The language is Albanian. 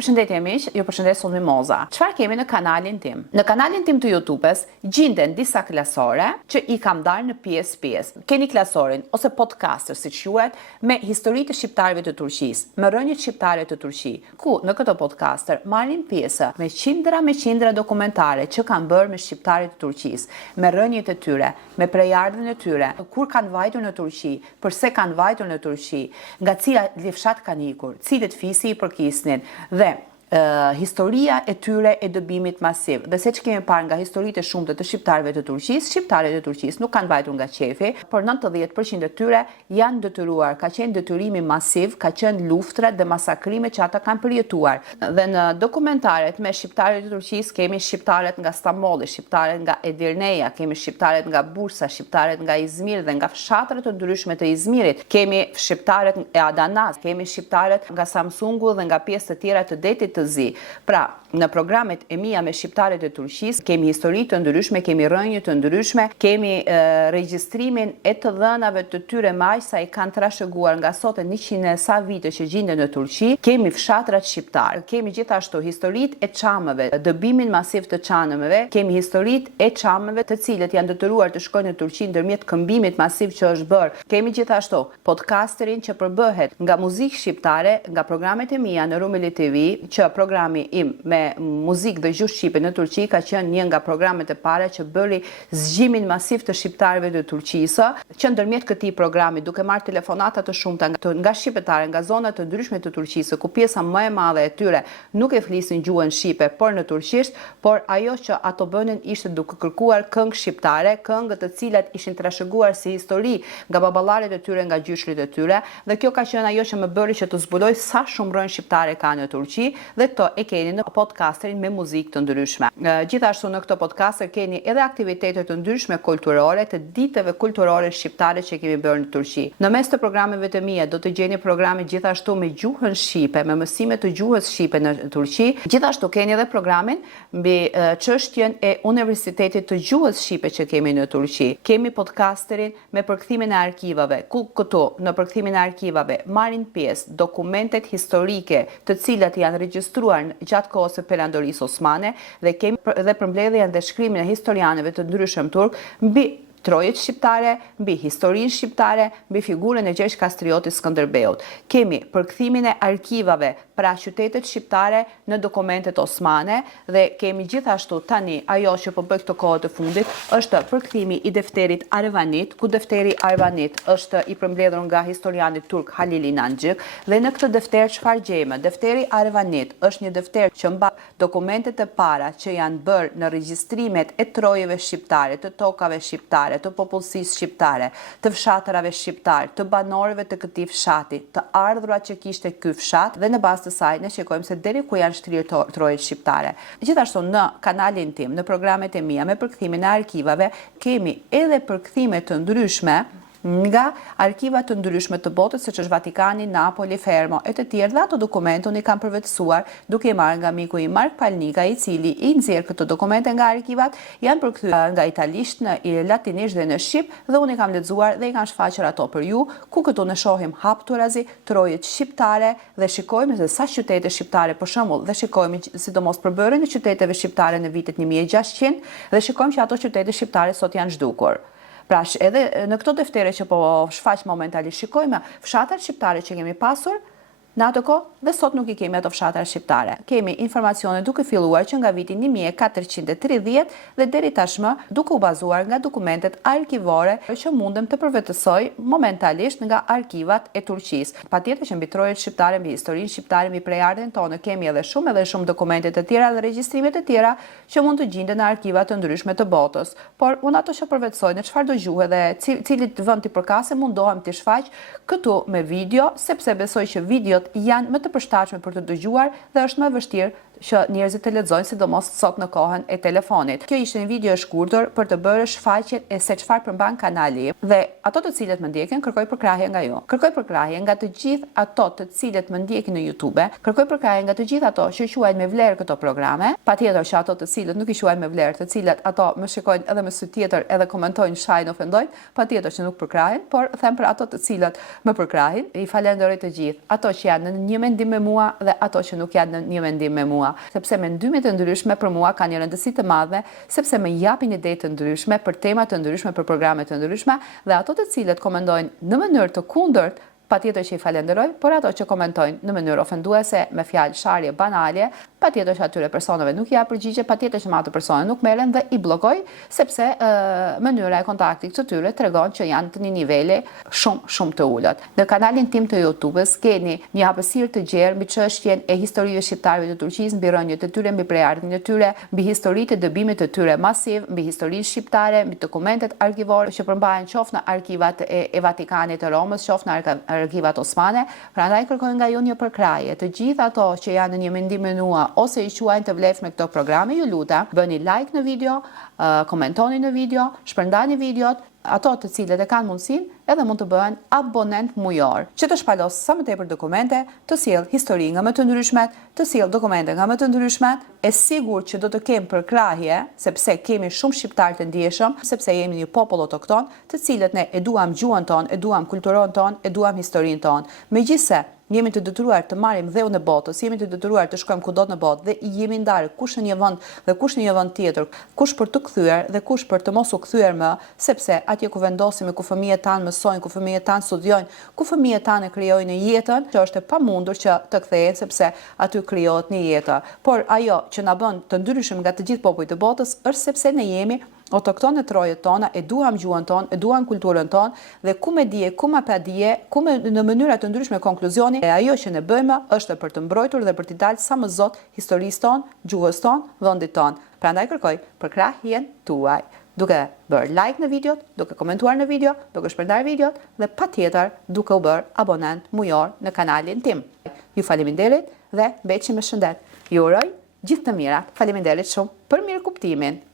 Përshëndetje miq, ju përshëndes sot Mimoza. Çfarë kemi në kanalin tim? Në kanalin tim të YouTube-s gjenden disa klasore që i kam darë në pjesë. Keni klasorin ose podcaster siç quhet me histori të shqiptarëve të Turqisë, me rënjet shqiptare të Turqi, ku në këtë podcaster marrin pjesë me qindra dokumentare që kanë bërë me shqiptarët të Turqisë, me rënjet e tyre, me prejardhjen e tyre, kur kanë vajtur në Turqi, pse kanë vajtur në Turqi, nga cila lefshat kanë ikur, cilët fisi i përkisnin dhe historia e tyre e dëbimit masiv. Dhe se që kemi parë nga historitë e shumta të shqiptarëve të Turqisë, shqiptarët e Turqisë nuk kanë vajtur nga qefi, por 90% e tyre janë detyruar, ka qenë detyrimi masiv, ka qenë luftrat dhe masakrime që ata kanë përjetuar. Dhe në dokumentaret me shqiptarët e Turqisë kemi shqiptarët nga Stambolli, shqiptarët nga Edirneja, kemi shqiptarët nga Bursa, shqiptarët nga Izmir dhe nga fshatrat të ndryshme të Izmirit, kemi shqiptarët e Adanaz, kemi shqiptarët nga Samsungu dhe nga pjesë të tjera të detit të zi. Pra, në programet e mia me shqiptarët e Turqisë kemi histori të ndryshme, kemi rënje të ndryshme, kemi regjistrimin e të dhënave të tyre me aq sa i kanë trashëguar nga sot e 100 e sa vite që gjenden në Turqi, kemi fshatrat shqiptar, kemi gjithashtu historitë e çamëve, dëbimin masiv të çanëve, kemi historitë e çamëve të cilët janë detyruar të shkojnë në Turqi ndërmjet këmbimit masiv që është bërë. Kemi gjithashtu podcasterin që përbëhet nga muzikë shqiptare, nga programet e mia në Rumeli TV, që programi im me muzikë dhe gjuhë shqipe në Turqi ka qenë një nga programet e para që bëri zgjimin masiv të shqiptarëve të Turqisë, që ndërmjet këtij programi, duke marrë telefonata të shumta nga shqiptarë nga zona të ndryshme të Turqisë, ku pjesa më e madhe e tyre nuk e flisin gjuhën shqipe, por në turqisht, por ajo që ato bënin ishte duke kërkuar këngë shqiptare, këngë të cilat ishin trashëguar si histori nga baballarët e tyre, nga gjyshrit e tyre, dhe kjo ka qenë ajo që më bëri që të zbuloj sa shumë rënë shqiptare ka në Turqi, dhe këto e keni në podcasterin me muzikë të ndryshme. Gjithashtu në këto podcaster keni edhe aktivitete të ndryshme kulturore, të ditëve kulturore shqiptare që kemi bërë në Turqi. Në mes të programeve të mia do të gjeni programe gjithashtu me gjuhën shqipe, me mësime të gjuhës shqipe në Turqi. Gjithashtu keni edhe programin mbi çështjen e Universitetit të Gjuhës Shqipe që kemi në Turqi. Kemi podcasterin me përkthimin e arkivave, ku këtu në përkthimin e arkivave marrin pjesë dokumentet historike të cilat janë regjistruar gjatë kohës së perandorisë osmane dhe kemi edhe përmbledhjen dhe shkrimin e historianëve të ndryshëm turk mbi trojet shqiptare, mbi historinë shqiptare, mbi figurën e Gjergj Kastriotit Skënderbeut. Kemi përkthimin e arkivave pra qytetet shqiptare në dokumentet osmane dhe kemi gjithashtu tani ajo që po bëj këto kohë të fundit është përkthimi i defterit Arvanit, ku defteri Arvanit është i përmbledhur nga historiani turk Halil Inancik dhe në këtë defter çfarë gjejmë? Defteri Arvanit është një defter që mban dokumentet e para që janë bërë në regjistrimet e trojeve shqiptare, të tokave shqiptare, të popullsisë shqiptare, të fshatrave shqiptar, të banorëve të këtij fshati, të ardhurat që kishte ky fshat dhe në bazë të saj ne shikojmë se deri ku janë shtrirë trojet shqiptare. Gjithashtu në kanalin tim, në programet e mia me përkthimin e arkivave, kemi edhe përkthime të ndryshme nga arkiva të ndryshme të botës, siç është Vatikani, Napoli, Fermo e të tjerë, dhe ato dokumente unë i kam përvetësuar duke i marrë nga miku i Mark Palnika, i cili i nxjerr këto dokumente nga arkivat, janë përkthyer nga italisht në latinisht dhe në shqip dhe unë i kam lexuar dhe i kam shfaqur ato për ju, ku këtu ne shohim hapturazi, trojet shqiptare dhe shikojmë se sa qytete shqiptare për shembull, dhe shikojmë sidomos përbërjen e qyteteve shqiptare në vitet 1600 dhe shikojmë që ato qytete shqiptare sot janë zhdukur. Pra edhe në këto deftere që po shfaq momentalisht shikojmë fshatrat shqiptare që kemi pasur në ato kohë dhe sot nuk i kemi ato fshatra shqiptare. Kemi informacione duke filluar që nga viti 1430 dhe deri tashmë duke u bazuar nga dokumentet arkivore që mundem të përvetësoj momentalisht nga arkivat e Turqisë. Patjetër që mbi trojet shqiptare, mbi historinë shqiptare, mbi prejardhjen tonë kemi edhe shumë dokumente të tjera dhe regjistrime të tjera që mund të gjenden në arkiva të ndryshme të botës. Por unë ato që përvetësoj në çfarëdo gjuhë dhe cilit vend të përkasem mundohem të shfaq këtu me video, sepse besoj që videot janë më të përshtatshme për të dëgjuar dhe është më e vështirë që njerëzit të lexojnë, sidomos sot në kohën e telefonit. Kjo ishte një video e shkurtër për të bërë shfaqjen e se çfarë përmban kanali dhe ato të cilët më ndjekin kërkoj përkrahje nga ju. Kërkoj përkrahje nga të gjithë ato të cilët më ndjekin në YouTube, kërkoj përkrahje nga të gjithë ato që quajnë me vlerë këto programe, patjetër që ato të cilët nuk i quajnë me vlerë, të cilat ato më shikojnë edhe me sy tjetër edhe komentojnë, shajnë, ofendojnë, patjetër që nuk përkrahen, por them për ato të cilat më përkrahin, i falenderoj të gjithë. Ato që që janë në një mendim me mua dhe ato që nuk janë në një mendim me mua, sepse mendymet e ndryshme për mua kanë një rëndësi të madhe, sepse më japin ide të ndryshme për tema të ndryshme, për programe të ndryshme dhe ato të cilët komentojnë në mënyrë të kundërt, patjetër që i falenderoj, por ato që komentojnë në mënyrë ofenduese me fjalë sharje banale, patjetër që atyre personave nuk ja përgjigje, patjetër që me ato persone nuk merren dhe i bllokoj, sepse mënyra e kontaktit të tyre tregon që janë të një niveli shumë të ulët. Në kanalin tim të YouTube-s keni një hapësirë të gjerë mbi çështjen e historive shqiptarëve të Turqisë, mbi rënjet e tyre, mbi prejardhjen e tyre, mbi historitë e dëbimit të tyre masiv, mbi historinë shqiptare, mbi dokumentet arkivore që përmbahen qoftë në arkivat e Vatikanit të Romës, qoftë në arkivat osmane. Prandaj kërkoj nga ju një përkrahje. Të gjithë ato që janë në një mendim me mua ose i quajnë të vlefshme këto programe, ju lutem, bëni like në video, komentoni në video, shpërndani videot, ato të cilët e kanë mundësinë edhe mund të bëhen abonent mujor, që të shpalos sa më tepër dokumente, të sjell histori nga më të ndryshmet, të sjell dokumente nga më të ndryshmet, e sigurt që do të kem përkrahje, sepse kemi shumë shqiptar të ndjeshëm, sepse jemi një popull autokton, të cilët ne e duam gjuhën tonë, e duam kulturën tonë, e duam historinë tonë. Megjithse jemi të detyruar të marrim dheun e botës, jemi të detyruar të shkojmë kudo në botë dhe jemi ndarë kush në një vend dhe kush në një vend tjetër, kush për të kthyer dhe kush për të mos u kthyer më, sepse atje ku vendosim, ku fëmijët tanë mësojnë, ku fëmijët tanë studiojnë, ku fëmijët tanë krijojnë jetën, që është e pamundur që të kthehen sepse aty krijohet një jetë. Por ajo që na bën të ndryshëm nga të gjithë popujt të botës është sepse ne jemi autoktonë të rojet tona, e duam gjuhën tonë, e duam kulturën tonë dhe ku me dije, ku ma pa dije, ku me në mënyra të ndryshme konkluzioni, e ajo që ne bëjmë është për të mbrojtur dhe për t'i dalë sa më zot historisë tonë, gjuhës tonë, vendit tonë. Prandaj kërkoj përkrahjen tuaj, duke bërë like në videot, duke komentuar në video, duke shpërndar videot dhe patjetër duke u bërë abonent mujor në kanalin tim. Ju faleminderit dhe mbeqni me shëndet. Ju uroj gjithë të mirat. Faleminderit shumë për mirëkuptimin.